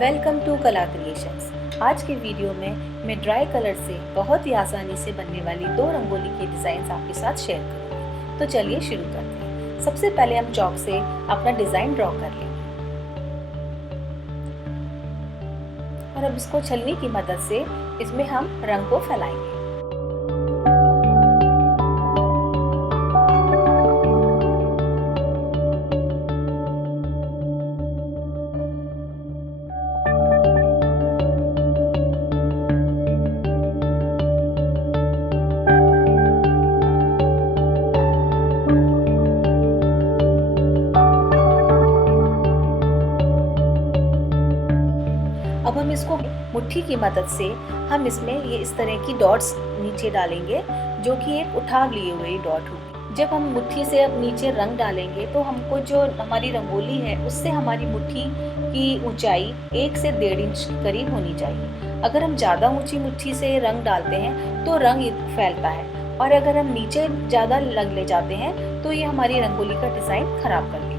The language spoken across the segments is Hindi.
वेलकम टू कला क्रिएशंस। आज के वीडियो में मैं ड्राई कलर से बहुत ही आसानी से बनने वाली 2 रंगोली के डिज़ाइन आपके साथ शेयर करूँगी। तो चलिए शुरू करते हैं। सबसे पहले हम चॉक से अपना डिज़ाइन ड्रॉ कर लेंगे और अब इसको छलनी की मदद से इसमें हम रंग को फैलाएंगे। अब हम इसको मुट्ठी की मदद से हम इसमें ये इस तरह की डॉट्स नीचे डालेंगे, जो कि एक उठाव लिए हुए डॉट होगी। जब हम मुट्ठी से अब नीचे रंग डालेंगे तो हमको जो हमारी रंगोली है उससे हमारी मुट्ठी की ऊंचाई 1 से 1.5 इंच करीब होनी चाहिए। अगर हम ज़्यादा ऊंची मुट्ठी से रंग डालते हैं तो रंग फैलता है, और अगर हम नीचे ज़्यादा रंग ले जाते हैं तो ये हमारी रंगोली का डिज़ाइन खराब कर देगा।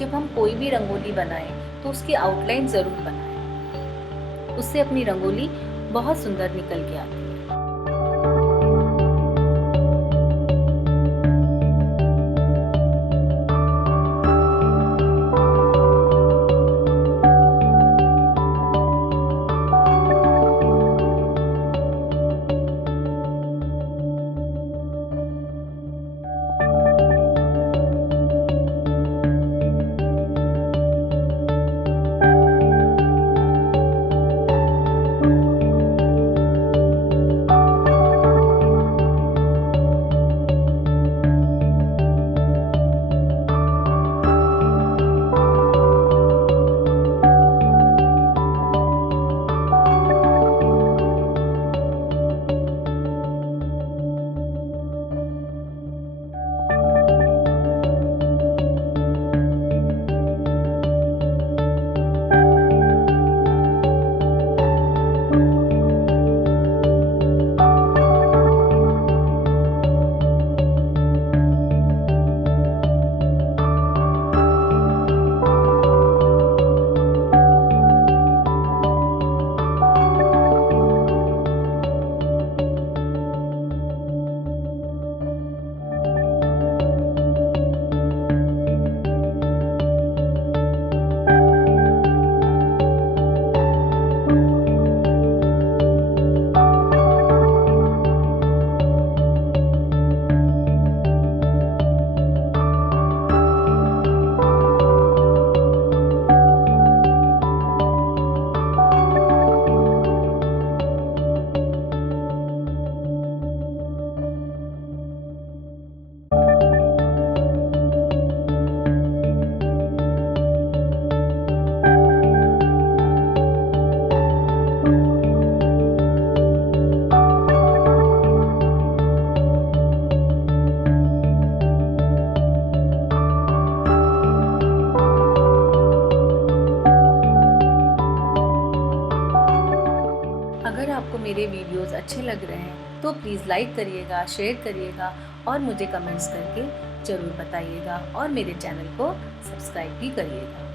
जब हम कोई भी रंगोली बनाएं तो उसकी आउटलाइन ज़रूर बनाएं, उससे अपनी रंगोली बहुत सुंदर निकल के आती है। लग रहे हैं तो प्लीज़ लाइक करिएगा, शेयर करिएगा और मुझे कमेंट्स करके ज़रूर बताइएगा और मेरे चैनल को सब्सक्राइब भी करिएगा।